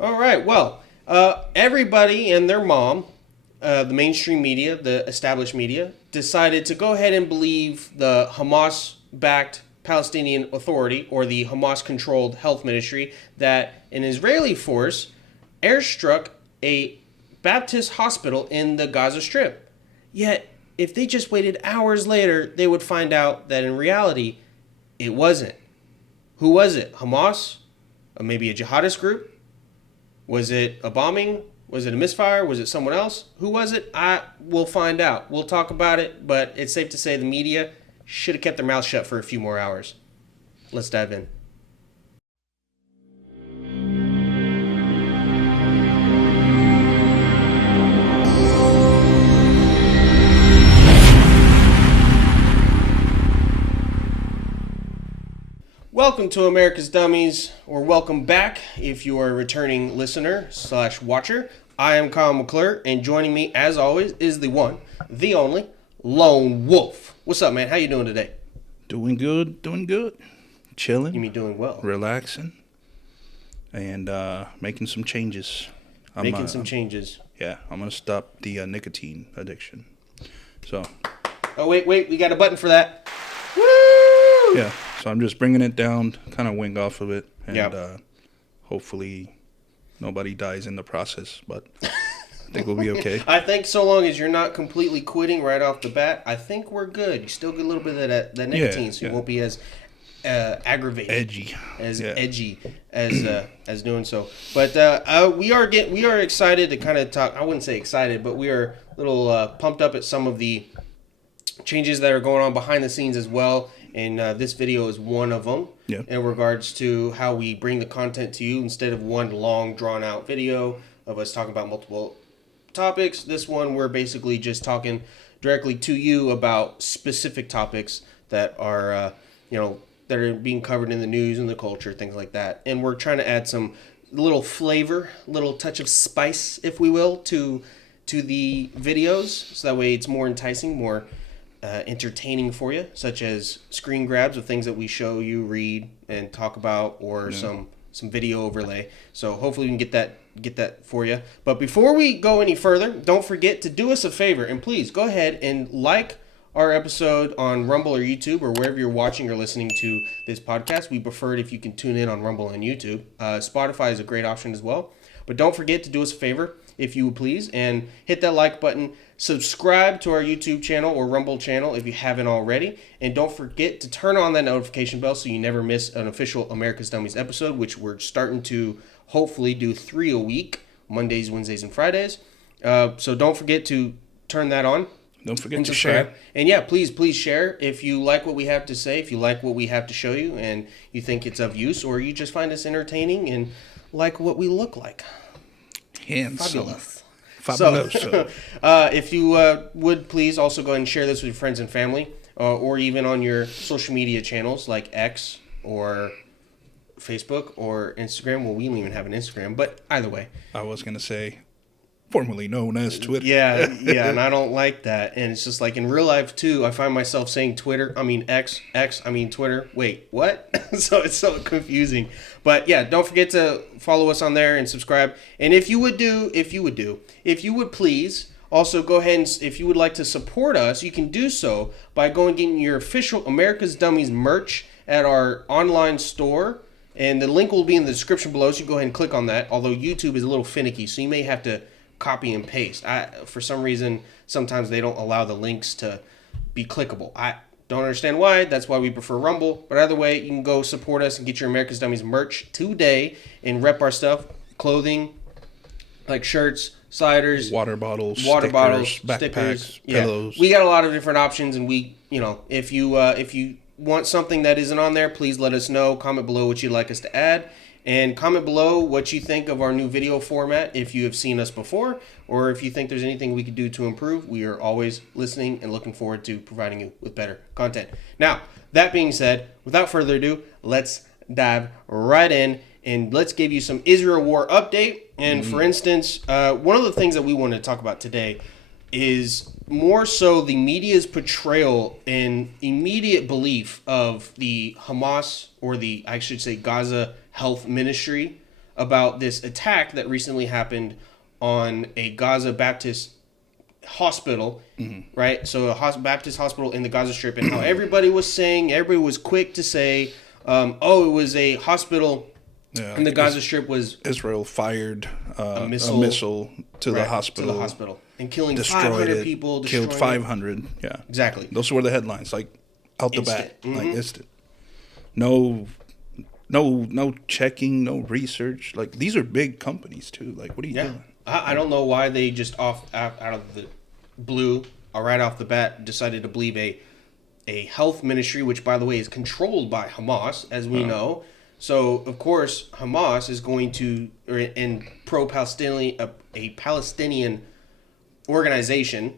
All right. Well, everybody and their mom, the mainstream media, the established media, decided to go ahead and believe the Hamas-backed Palestinian Authority or the Hamas-controlled health ministry that an Israeli force airstruck a Baptist hospital in the Gaza Strip. Yet, if they just waited hours later, they would find out that in reality, it wasn't. Who was it? Hamas? Or maybe a jihadist group? Was it a bombing? Was it a misfire? Was it someone else? Who was it? We'll find out. We'll talk about it, but it's safe to say the media should have kept their mouth shut for a few more hours. Let's dive in. Welcome to America's Dummies, or welcome back if you are a returning listener / watcher. I am Kyle McClure, and joining me, as always, is the one, the only, Lone Wolf. What's up, man? How you doing today? Doing good. Chilling. You mean doing well? Relaxing. And making some changes. Making some changes. Yeah, I'm going to stop the nicotine addiction. So. Oh, wait, we got a button for that. Woo! Yeah, so I'm just bringing it down, kind of wing off of it, and Yep. Hopefully nobody dies in the process, but I think we'll be okay. I think so long as you're not completely quitting right off the bat, I think we're good. You still get a little bit of that nicotine, so you won't be as aggravated, edgy as doing so. But we are excited to kind of talk. I wouldn't say excited, but we are a little pumped up at some of the changes that are going on behind the scenes as well. And this video is one of them in regards to how we bring the content to you instead of one long, drawn-out video of us talking about multiple topics. This one, we're basically just talking directly to you about specific topics that are, that are being covered in the news and the culture, things like that. And we're trying to add some little flavor, little touch of spice, if we will, to the videos, so that way it's more enticing, more entertaining for you, such as screen grabs of things that we show you, read, and talk about, or some video overlay. So hopefully we can get that for you. But before we go any further, don't forget to do us a favor, and please go ahead and like our episode on Rumble or YouTube, or wherever you're watching or listening to this podcast. We prefer it if you can tune in on Rumble and YouTube. Spotify is a great option as well. But don't forget to do us a favor, if you would please, and hit that like button. Subscribe to our YouTube channel or Rumble channel if you haven't already. And don't forget to turn on that notification bell so you never miss an official America's Dummies episode, which we're starting to hopefully do 3 a week, Mondays, Wednesdays, and Fridays. So don't forget to turn that on. Don't forget to share. And yeah, please share if you like what we have to say, if you like what we have to show you, and you think it's of use, or you just find us entertaining and like what we look like. Handsome. Fabulous. So, if you would please also go ahead and share this with your friends and family, or even on your social media channels like X or Facebook or Instagram. Well, we don't even have an Instagram, but either way. I was going to say, formerly known as Twitter. Yeah, and I don't like that. And it's just like in real life, too, I find myself saying Twitter. Wait, what? So it's so confusing. But yeah, don't forget to follow us on there and subscribe. And if you would please also go ahead and, if you would like to support us, you can do so by going and getting your official America's Dummies merch at our online store. And the link will be in the description below, so you go ahead and click on that. Although YouTube is a little finicky, so you may have to copy and paste. For some reason, sometimes they don't allow the links to be clickable. I don't understand why. That's why we prefer Rumble. But either way, you can go support us and get your America's Dummies merch today and rep our stuff. Clothing, like shirts, sliders, water bottles, backpacks, stickers, pillows. We got a lot of different options, and if you want something that isn't on there, please let us know. Comment below what you'd like us to add. And comment below what you think of our new video format, if you have seen us before, or if you think there's anything we could do to improve. We are always listening and looking forward to providing you with better content. Now, that being said, without further ado, let's dive right in, and let's give you some Israel war update. And for instance, one of the things that we want to talk about today is more so the media's portrayal and immediate belief of the Hamas, or I should say Gaza health ministry, about this attack that recently happened on a Gaza Baptist hospital, right? So a Baptist hospital in the Gaza Strip, and how everybody was quick to say, it was a hospital in the Gaza Strip. Was Israel fired a missile to the hospital. And killing destroyed 500 people. Killed 500. Yeah. Exactly. Those were the headlines, like out the bat, Mm-hmm. like instant. No checking, no research. Like, these are big companies too. Like, what are you doing? I don't know why they just out of the blue, right off the bat, decided to believe a health ministry, which, by the way, is controlled by Hamas, as we know. So, of course, Hamas is going to, and pro-Palestinian, a Palestinian organization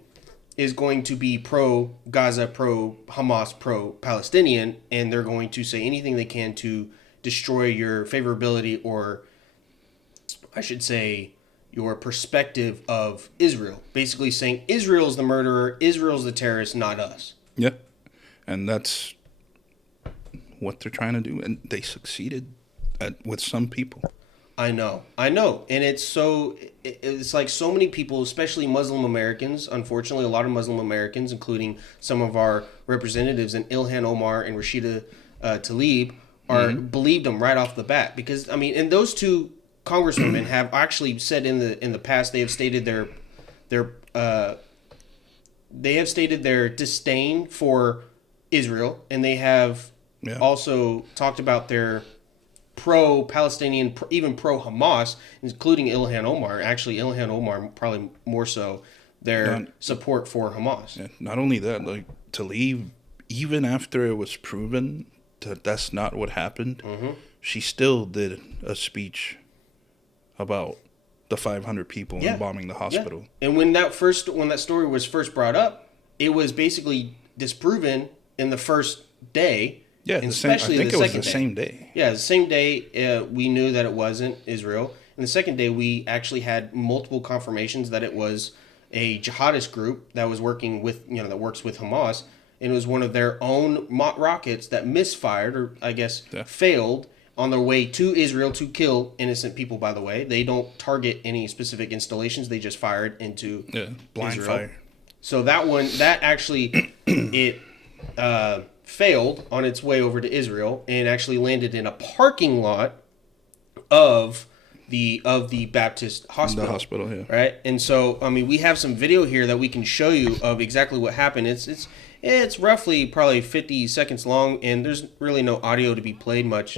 is going to be pro-Gaza, pro-Hamas, pro-Palestinian, and they're going to say anything they can to destroy your favorability, or I should say your perspective of Israel. Basically saying Israel's the murderer, Israel's the terrorist, not us. Yeah. And that's what they're trying to do. And they succeeded with some people. I know. And it's like so many people, especially Muslim Americans, unfortunately, a lot of Muslim Americans, including some of our representatives in Ilhan Omar and Rashida Tlaib, believed them right off the bat. Because, I mean, and those two congresswomen have actually said in the past, they have stated their disdain for Israel, and they have also talked about their pro-Palestinian, even pro-Hamas, including Ilhan Omar. Actually, Ilhan Omar probably more so their support for Hamas. Yeah, not only that, like, to leave, even after it was proven that that's not what happened, she still did a speech about the 500 people and bombing the hospital. Yeah. And when that story was first brought up, it was basically disproven in the first day. Yeah, and especially I think the it was second the same day. Yeah, the same day we knew that it wasn't Israel. And the second day we actually had multiple confirmations that it was a jihadist group that was working with, that works with Hamas. And it was one of their own rockets that misfired, or I guess failed, on their way to Israel to kill innocent people, by the way. They don't target any specific installations. They just fired into blind Israel. fire. So that actually, it failed on its way over to Israel and actually landed in a parking lot of the Baptist hospital. The hospital, yeah. Right? And so, I mean, we have some video here that we can show you of exactly what happened. It's roughly probably 50 seconds long, and there's really no audio to be played much.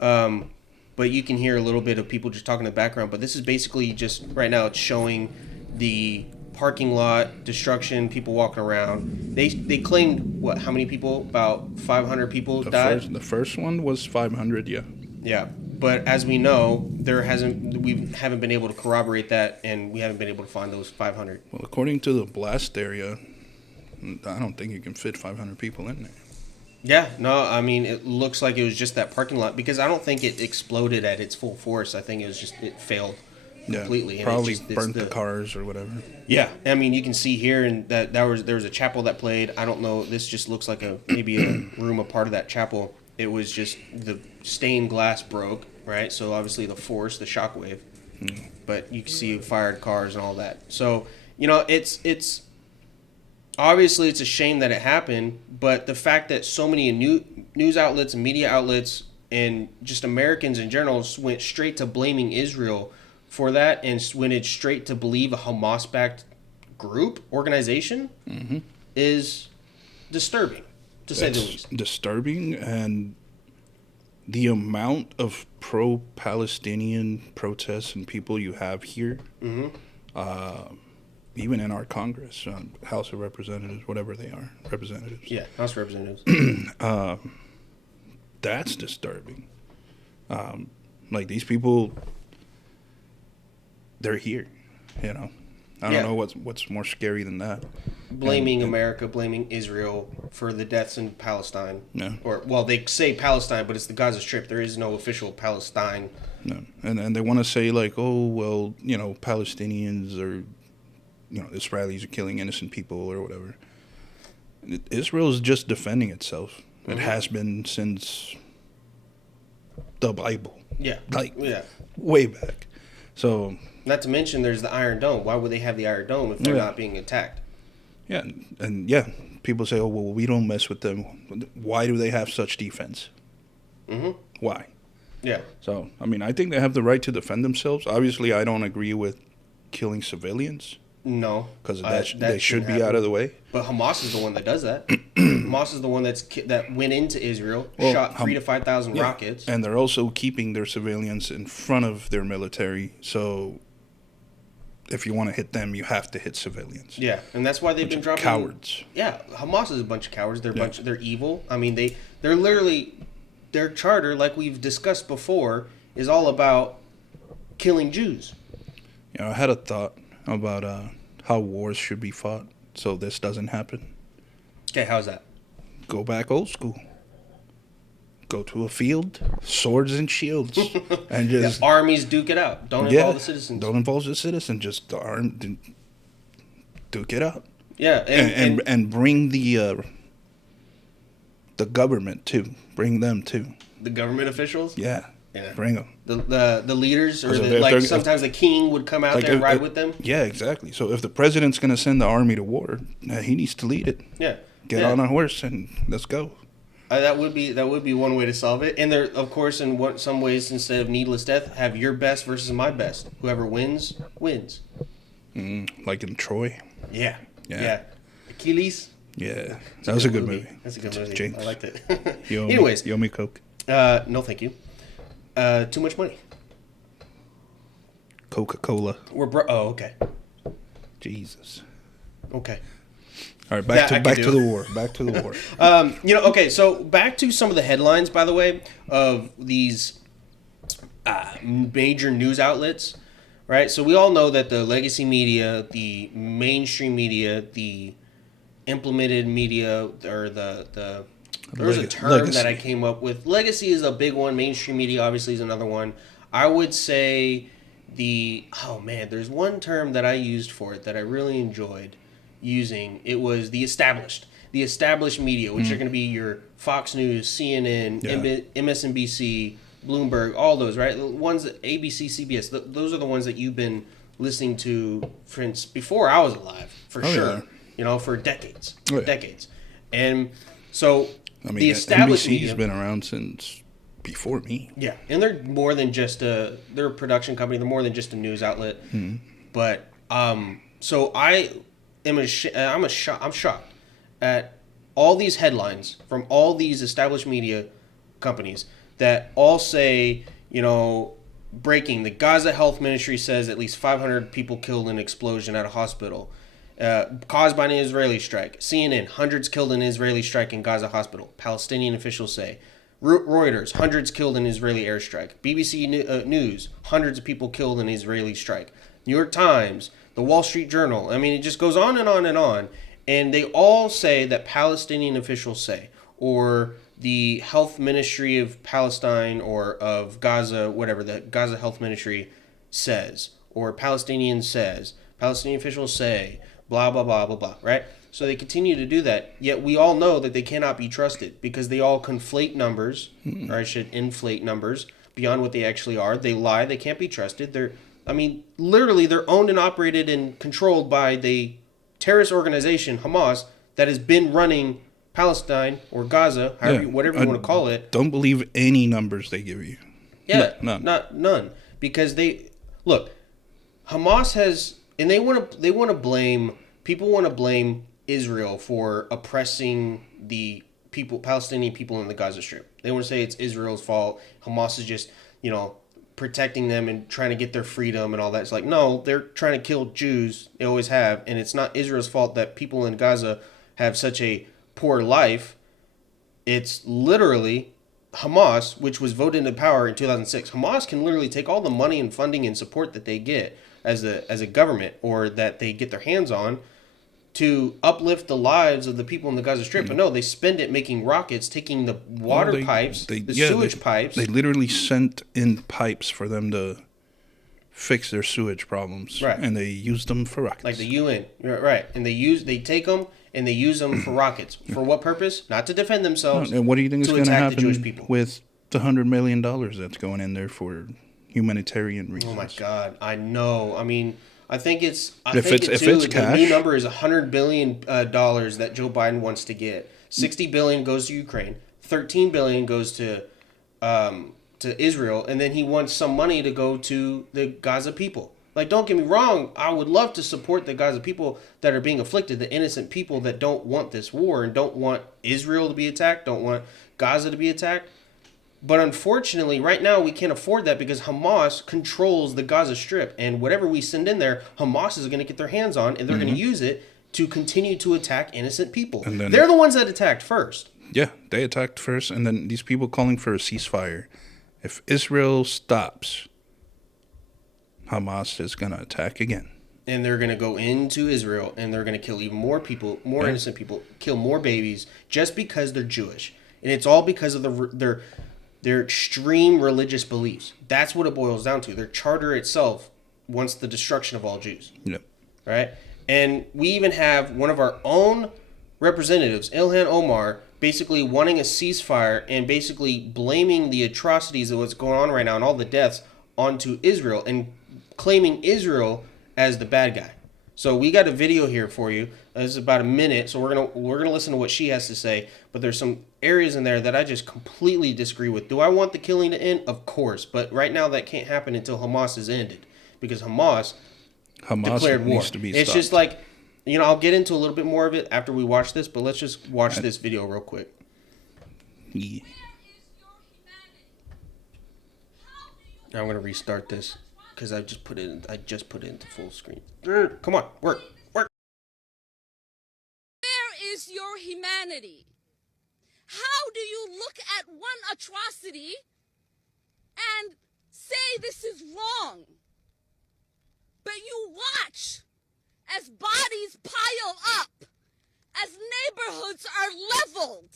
But you can hear a little bit of people just talking in the background. But this is basically just, right now, it's showing the parking lot destruction, people walking around. They claimed, how many people? About 500 people died? The first one was 500, yeah. Yeah. But as we know, we haven't been able to corroborate that, and we haven't been able to find those 500. Well, according to the blast area, I don't think you can fit 500 people in there. Yeah, no, I mean, it looks like it was just that parking lot, because I don't think it exploded at its full force. I think it failed completely. Yeah, probably burnt the cars or whatever. Yeah, I mean, you can see here, and there was a chapel that played. I don't know, this just looks like maybe a room, a part of that chapel. It was just the stained glass broke, right? So obviously the force, the shockwave. But you can see fired cars and all that. So, it's obviously it's a shame that it happened, but the fact that so many news outlets and media outlets and just Americans in general went straight to blaming Israel for that, and went straight to believe a Hamas-backed organization, is disturbing, to say the least. Disturbing, and the amount of pro-Palestinian protests and people you have here, even in our Congress, House of Representatives, whatever they are, representatives. Yeah, House of Representatives. That's disturbing. Like, these people, they're here, I don't know what's more scary than that. Blaming America, blaming Israel for the deaths in Palestine. Yeah. They say Palestine, but it's the Gaza Strip. There is no official Palestine. No. And they want to say, like, oh, well, Palestinians are, Israelis are killing innocent people or whatever. Israel is just defending itself. It has been since the Bible. Yeah. Like, yeah. way back. So. Not to mention there's the Iron Dome. Why would they have the Iron Dome if they're not being attacked? Yeah. And people say, oh, well, we don't mess with them. Why do they have such defense? Mm-hmm. Why? Yeah. So, I mean, I think they have the right to defend themselves. Obviously, I don't agree with killing civilians. No. Because they should be out of the way. But Hamas is the one that does that. Hamas is the one that went into Israel, shot 3,000 to 5,000 rockets. And they're also keeping their civilians in front of their military. So, if you want to hit them, you have to hit civilians. Yeah, and that's why they've been dropping cowards. Yeah, Hamas is a bunch of cowards. They're evil. I mean, they're literally, their charter, like we've discussed before, is all about killing Jews. You know, I had a thought about how wars should be fought so this doesn't happen. Okay, how's that? Go back old school. Go to a field, swords and shields, and just armies duke it out. Don't involve the citizens. Don't involve the citizens. Just duke it out. Yeah, and bring the government too. Bring them too. The government officials. Yeah. Bring them. The leaders, or sometimes the king would come out there and ride with them. Yeah, exactly. So if the president's going to send the army to war, he needs to lead it. Yeah. Get on a horse and let's go. That would be one way to solve it. And there, of course, in some ways, instead of needless death, have your best versus my best. Whoever wins, wins. Like in Troy. Yeah. Achilles. Yeah, that was a good movie. That's a good movie. Jinx. I liked it. Anyways, you owe me Coke. No, thank you. Too much money. Coca-Cola. Oh, okay. Jesus. Okay. All right, back to the war. Back to the war. Okay, so back to some of the headlines, by the way, of these major news outlets, right? So we all know that the legacy media, the mainstream media, the implemented media, or there's a term legacy that I came up with. Legacy is a big one. Mainstream media obviously is another one. I would say there's one term that I used for it that I really enjoyed using. It was the established media, which are going to be your Fox News, CNN, MSNBC, Bloomberg, all those, right? The ones that ABC, CBS, those are the ones that you've been listening to since before I was alive, for sure. Yeah. For decades. And so the established NBC's been around since before me. Yeah, and they're more than just they're a production company. They're more than just a news outlet. But so I'm shocked at all these headlines from all these established media companies that all say, breaking, the Gaza Health Ministry says at least 500 people killed in an explosion at a hospital caused by an Israeli strike. CNN, hundreds killed in an Israeli strike in Gaza hospital. Palestinian officials say. Reuters, hundreds killed in Israeli airstrike. BBC News, hundreds of people killed in an Israeli strike. New York Times, the Wall Street Journal. I mean, it just goes on and on and on. And they all say that Palestinian officials say, or the Health Ministry of Palestine or of Gaza, whatever, the Gaza Health Ministry says, or Palestinian says, Palestinian officials say, blah, blah, blah, blah, blah, right? So they continue to do that, yet we all know that they cannot be trusted because they all conflate numbers, or I should inflate numbers beyond what they actually are. They lie. They can't be trusted. Literally, they're owned and operated and controlled by the terrorist organization, Hamas, that has been running Palestine or Gaza, whatever you want to call it. Don't believe any numbers they give you. Yeah, none. None. Because Hamas has, and they want to blame, people want to blame Israel for oppressing the Palestinian people in the Gaza Strip. They want to say it's Israel's fault. Hamas is just, protecting them and trying to get their freedom and all that. It's like, no, they're trying to kill Jews. They always have. And it's not Israel's fault that people in Gaza have such a poor life. It's literally Hamas, which was voted into power in 2006. Hamas can literally take all the money and funding and support that they get as a government, or that they get their hands on, to uplift the lives of the people in the Gaza Strip. But no, they spend it making rockets, taking the water pipes, sewage pipes. They literally sent in pipes for them to fix their sewage problems. Right. And they used them for rockets. Like the UN. Right. And they take them and they use them for rockets. For what purpose? Not to defend themselves. And what do you think is going to happen the Jewish people with the $100 million that's going in there for humanitarian reasons. Oh my God, I know. I mean, I think it's If it's the new cash, number is $100 billion dollars that Joe Biden wants to get. $60 billion goes to Ukraine. $13 billion goes to Israel, and then he wants some money to go to the Gaza people. Like, don't get me wrong, I would love to support the Gaza people that are being afflicted, the innocent people that don't want this war and don't want Israel to be attacked, don't want Gaza to be attacked. But unfortunately, right now, we can't afford that because Hamas controls the Gaza Strip. And whatever we send in there, Hamas is going to get their hands on, and they're going to use it to continue to attack innocent people. And then, they're the ones that attacked first. Yeah, they attacked first, and then these people calling for a ceasefire. If Israel stops, Hamas is going to attack again. And they're going to go into Israel, and they're going to kill even more people, more innocent people, kill more babies, just because they're Jewish. And it's all because of their extreme religious beliefs. That's what it boils down to. Their charter itself wants the destruction of all Jews. Yep. Right? And we even have one of our own representatives, Ilhan Omar, basically wanting a ceasefire and basically blaming the atrocities of what's going on right now and all the deaths onto Israel and claiming Israel as the bad guy. So we got a video here for you. This is about a minute, so we're gonna listen to what she has to say. But there's some areas in there that I just completely disagree with. Do I want the killing to end? Of course, but right now that can't happen until Hamas is ended, because Hamas declared war. Needs to be it's stopped. just like, I'll get into a little bit more of it after we watch this, but let's just watch this video real quick. Yeah. I'm gonna restart this because I just put it into full screen. Come on, work. Where is your humanity? How do you look at one atrocity and say this is wrong? But you watch as bodies pile up, as neighborhoods are leveled.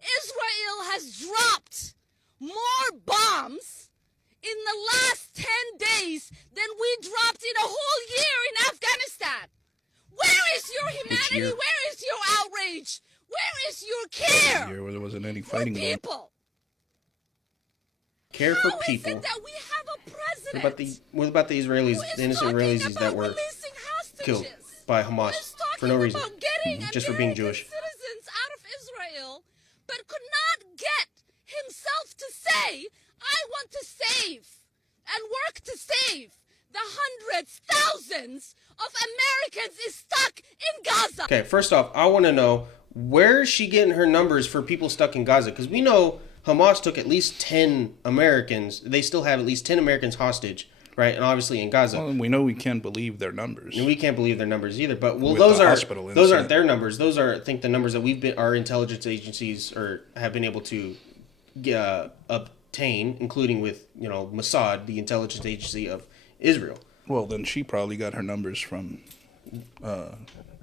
Israel has dropped more bombs in the last 10 days than we dropped in a whole year in Afghanistan. Where is your humanity? Where is your outrage? Where is your care? Year where there wasn't any fighting for people? Care for people. How is it that we have a president? What about the Israelis, the innocent Israelis that were killed by Hamas for no reason, just for being Jewish? Citizens out of Israel, but could not get himself to say, "I want to save and work to save the hundreds, thousands of Americans is stuck in Gaza." Okay, first off, I want to know, where is she getting her numbers for people stuck in Gaza? Because we know Hamas took at least 10 Americans. They still have at least 10 Americans hostage, right? And obviously in Gaza. Well, we know we can't believe their numbers. And we can't believe their numbers either. But With those the aren't their numbers. Those are, I think, the numbers that our intelligence agencies have been able to obtain, including with Mossad, the intelligence agency of Israel. Well, then she probably got her numbers from.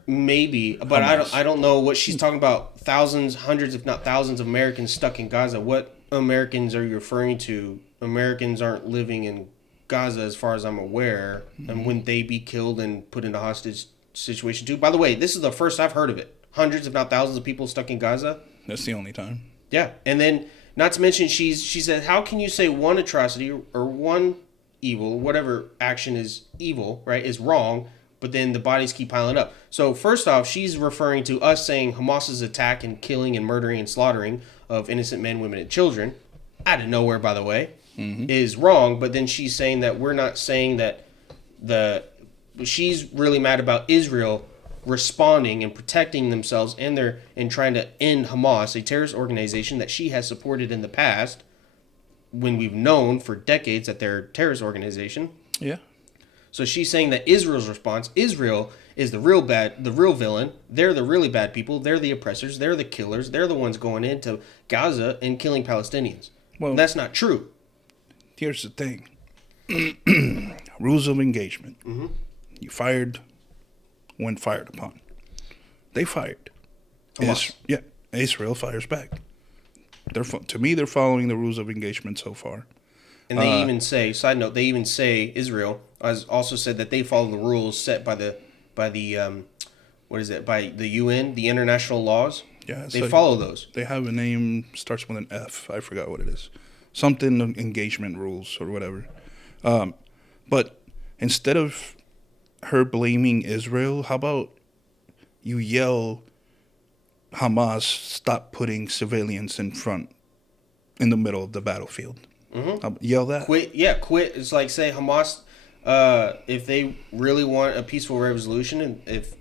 Maybe, but Hamas. I don't know what she's talking about. Thousands, hundreds, if not thousands of Americans stuck in Gaza. What Americans are you referring to? Americans aren't living in Gaza as far as I'm aware. Mm-hmm. And wouldn't they be killed and put into hostage situation too? By the way, this is the first I've heard of it. Hundreds, if not thousands of people stuck in Gaza. That's the only time. Yeah. And then, not to mention, she said, how can you say one atrocity or one evil, whatever action is evil, right, is wrong, but then the bodies keep piling up? So first off, she's referring to us saying Hamas's attack and killing and murdering and slaughtering of innocent men, women, and children, out of nowhere, by the way, is wrong. But then she's saying that we're not saying that she's really mad about Israel responding and protecting themselves and trying to end Hamas, a terrorist organization that she has supported in the past, when we've known for decades that they're a terrorist organization. Yeah. So she's saying that Israel's response, Israel is the real villain. They're the really bad people. They're the oppressors. They're the killers. They're the ones going into Gaza and killing Palestinians. Well, that's not true. Here's the thing. Rules of engagement. Mm-hmm. You fired when fired upon. They fired. Israel fires back. To me, they're following the rules of engagement so far. And they even say, side note, Israel has also said that they follow the rules set by the UN, the international laws. Yeah, they follow those. They have a name, starts with an F. I forgot what it is. something engagement rules or whatever. But instead of her blaming Israel, how about you yell Hamas, stop putting civilians in the middle of the battlefield. Yell that. Quit. Yeah, quit. It's like, say Hamas, if they really want a peaceful resolution, and if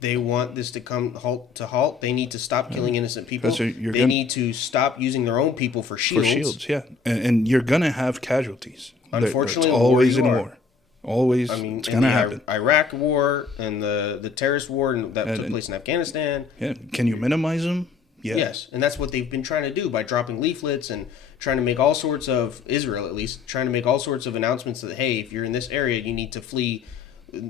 they want this to come to halt, they need to stop killing innocent people. They need to stop using their own people for shields. For shields, yeah. And you're going to have casualties. Unfortunately, it's always in war. Always, it's going to happen. Iraq war and the terrorist war that took place in Afghanistan. Yeah. Can you minimize them? Yeah. Yes, and that's what they've been trying to do by dropping leaflets and trying to make all sorts of, Israel at least, trying to make all sorts of announcements that, hey, if you're in this area, you need to flee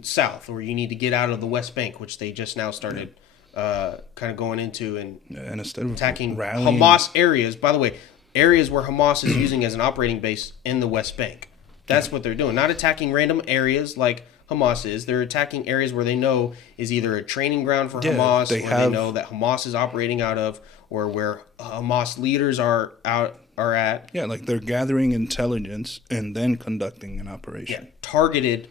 south, or you need to get out of the West Bank, which they just now started kind of going into and instead of attacking Hamas areas. By the way, areas where Hamas is using as an operating base in the West Bank. That's what they're doing. Not attacking random areas like Hamas is. They're attacking areas where they know is either a training ground for Hamas, they know that Hamas is operating out of, or where Hamas leaders are at. Yeah, like they're gathering intelligence and then conducting an operation. Yeah, targeted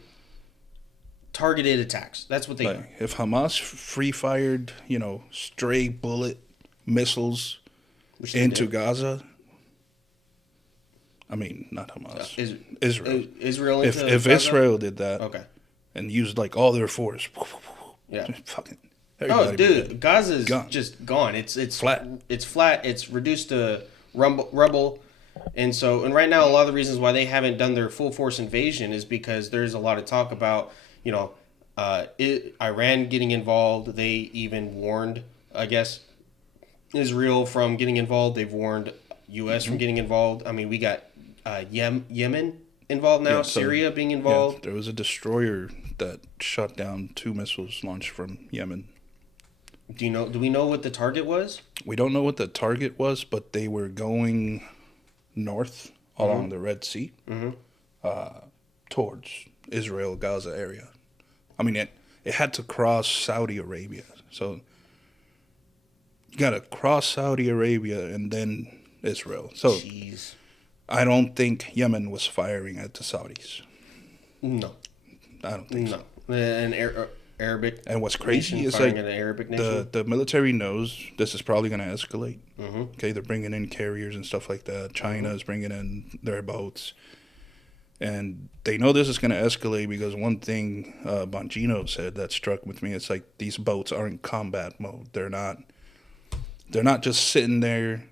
attacks. That's what they do. If Hamas free fired, stray bullet missiles into Gaza. I mean, not Hamas. Israel. Israel. If Israel did that, okay, and used like all their force, yeah, fucking. Oh, dude, Gaza's just gone. It's flat. It's flat. It's reduced to rubble, and right now a lot of the reasons why they haven't done their full force invasion is because there's a lot of talk about Iran getting involved. They even warned, I guess, Israel from getting involved. They've warned U.S. from getting involved. I mean, we got Yemen involved now, Syria being involved. Yeah, there was a destroyer that shot down 2 missiles launched from Yemen. Do we know what the target was? We don't know what the target was, but they were going north along the Red Sea towards Israel, Gaza area. I mean, it had to cross Saudi Arabia. So you got to cross Saudi Arabia and then Israel. So jeez. I don't think Yemen was firing at the Saudis. No. I don't think so. An Arabic and what's crazy is like the military knows this is probably going to escalate. Okay, they're bringing in carriers and stuff like that. China is bringing in their boats. And they know this is going to escalate because one thing Bongino said that struck with me, it's like these boats are in combat mode. They're not just sitting there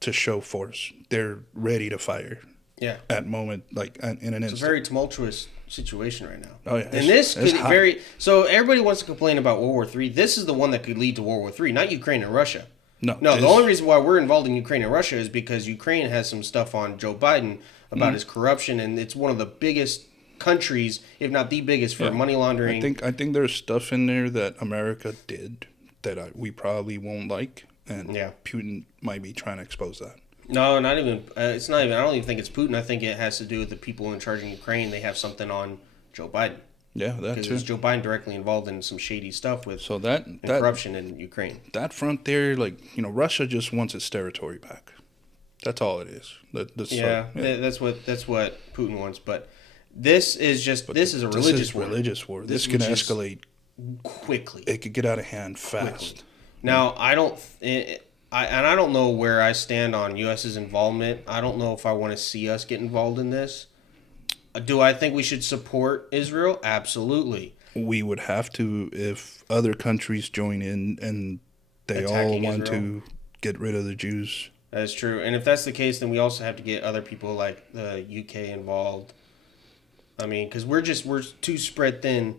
to show force. They're ready to fire. Yeah. At moment, like in an instant. It's a very tumultuous situation right now. Oh yeah. And this could so everybody wants to complain about World War III. This is the one that could lead to World War III, not Ukraine and Russia. No, the only reason why we're involved in Ukraine and Russia is because Ukraine has some stuff on Joe Biden about his corruption, and it's one of the biggest countries, if not the biggest, for money laundering. I think there's stuff in there that America did that we probably won't like, and Putin might be trying to expose that. No, not even. It's not even. I don't even think it's Putin. I think it has to do with the people in charge of Ukraine. They have something on Joe Biden. Yeah, that too. Because Joe Biden directly involved in some shady stuff with that corruption in Ukraine. That front there, Russia just wants its territory back. That's all it is. That's what Putin wants. But this is a religious war. Religious war. This can escalate quickly. It could get out of hand fast. Quickly. Now I don't know where I stand on U.S.'s involvement. I don't know if I want to see us get involved in this. Do I think we should support Israel? Absolutely. We would have to if other countries join in and they all want to get rid of the Jews. That is true. And if that's the case, then we also have to get other people like the UK involved. I mean, because we're too spread thin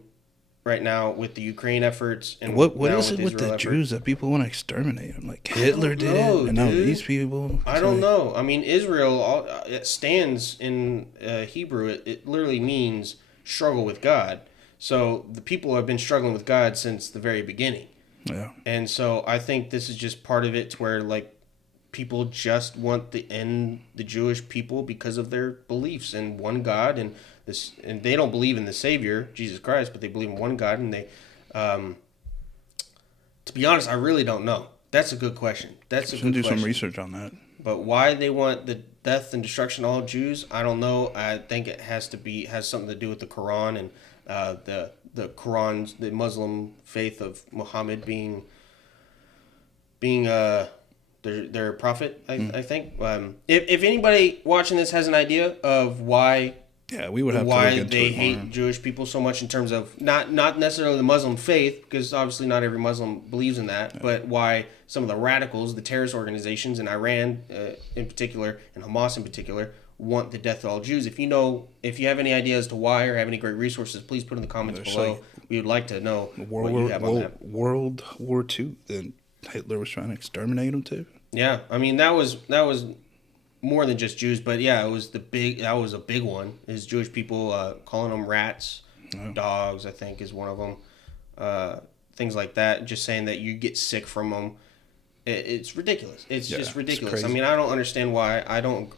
right now with the Ukraine efforts. And what is it with the Jews that people want to exterminate them? Like Hitler did, and now these people. I don't know. I mean, Israel, it stands in Hebrew. It literally means struggle with God. So the people have been struggling with God since the very beginning. Yeah. And so I think this is just part of it, to where people just want to end the Jewish people because of their beliefs in one God and they don't believe in the Savior, Jesus Christ, but they believe in one God. And they, to be honest, I really don't know. That's a good question. Do some research on that. But why they want the death and destruction of all Jews, I don't know. I think it has something to do with the Quran and the Quran's the Muslim faith of Muhammad being their prophet. I think. If anybody watching this has an idea of why. Yeah, we would have to look Why into they it hate more. Jewish people so much in terms of not necessarily the Muslim faith, because obviously not every Muslim believes in that, but why some of the radicals, the terrorist organizations in Iran in particular, and Hamas in particular, want the death of all Jews. If you have any ideas as to why or have any great resources, please put in the comments below. We would like to know what you have on that. World War II, then Hitler was trying to exterminate them too. Yeah, I mean that was more than just Jews, but yeah, that was a big one. Is Jewish people calling them rats, dogs, I think is one of them. Things like that. Just saying that you get sick from them. It's ridiculous. It's just ridiculous. I mean, I don't understand why. I don't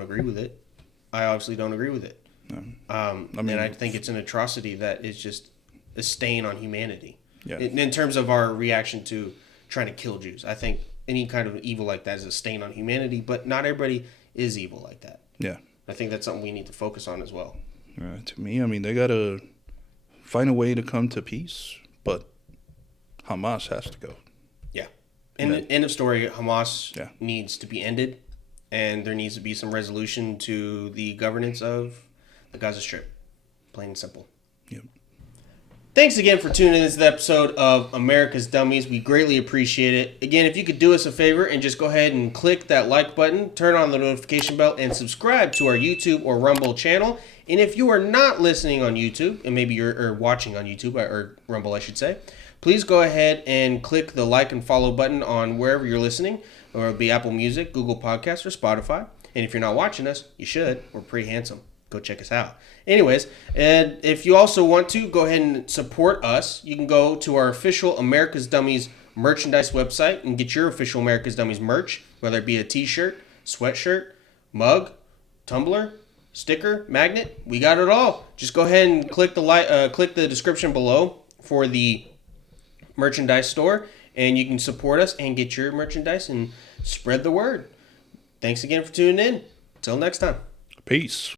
agree with it. I obviously don't agree with it. And I think it's an atrocity that is just a stain on humanity. Yeah. In terms of our reaction to trying to kill Jews, I think any kind of evil like that is a stain on humanity, but not everybody is evil like that. Yeah. I think that's something we need to focus on as well. To me, I mean, they got to find a way to come to peace, but Hamas has to go. Yeah. End of story. Hamas Yeah. needs to be ended, and there needs to be some resolution to the governance of the Gaza Strip. Plain and simple. Yep. Thanks again for tuning in to the episode of America's Dummies. We greatly appreciate it. Again, if you could do us a favor and just go ahead and click that like button, turn on the notification bell, and subscribe to our YouTube or Rumble channel. And if you are not listening on YouTube, and maybe you're watching on YouTube, or Rumble, I should say, please go ahead and click the like and follow button on wherever you're listening, or it'll be Apple Music, Google Podcasts, or Spotify. And if you're not watching us, you should. We're pretty handsome. Go check us out. Anyways, and if you also want to, go ahead and support us. You can go to our official America's Dummies merchandise website and get your official America's Dummies merch, whether it be a t-shirt, sweatshirt, mug, tumbler, sticker, magnet. We got it all. Just go ahead and click the description below for the merchandise store, and you can support us and get your merchandise and spread the word. Thanks again for tuning in. Till next time. Peace.